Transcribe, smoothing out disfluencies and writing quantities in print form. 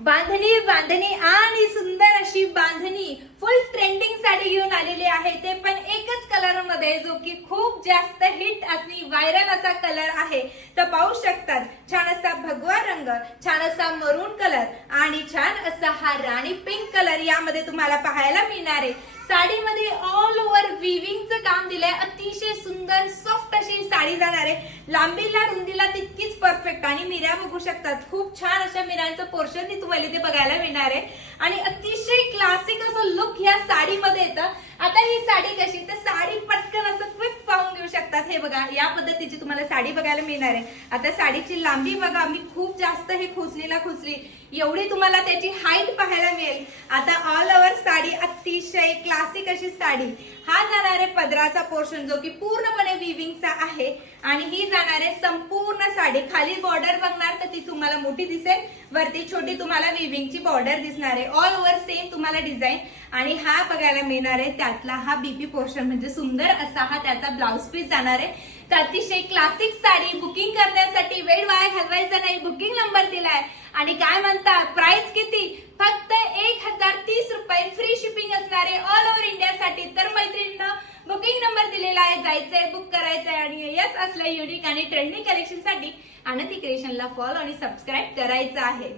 बांधणी बांधणी आणि सुंदर अशी बांधणी फुल ट्रेंडिंग साडी घेऊन आलेली आहे, ते पण एकच कलर मध्ये जो की खूप जास्त हिट आणि व्हायरल असा कलर आहे। तर पाहू शकतात छान असा भगवा रंग, छान असा मरून कलर आणि छान असा हा राणी पिंक कलर यामध्ये तुम्हाला पाहायला मिळणार आहे। साडीमध्ये ऑल ओव्हर विविंगचं काम दिलंय, अतिशय सुंदर सॉफ्ट अशी साडी जाणार आहे। लांबीला रुंदीला तितकीच परफेक्ट आणि मिऱ्या बघू शकतात, खूप छान अशा मिऱ्यांचं पोर्शन तुम्हाला इथे बघायला मिळणार आहे आणि अतिशय क्लासिक असं लुक या साडीमध्ये येतं। आता ही साडी कशी, तर साडी पटकन असं क्विक पाहून घेऊ शकतात। हे बघा या पद्धतीची तुम्हाला साडी बघायला मिळणार आहे। आता साडीची लांबी बघा, मी खूप जास्त हे खुचलीला खुचली एवढी तुम्हाला त्याची हाईट पाहायला मिळेल। आता ऑल ओव्हर साडी अतिशय क्लासिक अशी साडी, हा जाणार आहे पदराचा पोर्शन जो की पूर्णपणे विविंगचा आहे आणि ही जाणार आहे संपूर्ण साडी। खाली बॉर्डर बघणार तर ती तुम्हाला मोठी दिसेल, वरती छोटी तुम्हाला विविंगची बॉर्डर दिसणार आहे। ऑल ओव्हर सेम तुम्हाला डिझाईन आणि हा बघायला मिळणार आहे त्यातला हा बीपी पोर्शन, म्हणजे सुंदर असा हा त्याचा ब्लाउज पीस जाणार आहे। तर अतिशय क्लासिक साडी बुकिंग करण्यासाठी वेळ वाया घालवायचा नाही, बुकिंग नंबर दिलाय आणि काय म्हणता प्राइस किती, फक्त 1030 रुपये, फ्री शिपिंग असणार आहे ऑल ओव्हर इंडियासाठी। तर मैत्रिणींनो बुकिंग नंबर दिलेला आहे, जायचंय बुक करायचंय आणि यस असल्या युनिक आणि ट्रेंडिंग कलेक्शन साठी आनंदी क्रिएशनला फॉलो आणि सबस्क्राईब करायचं आहे।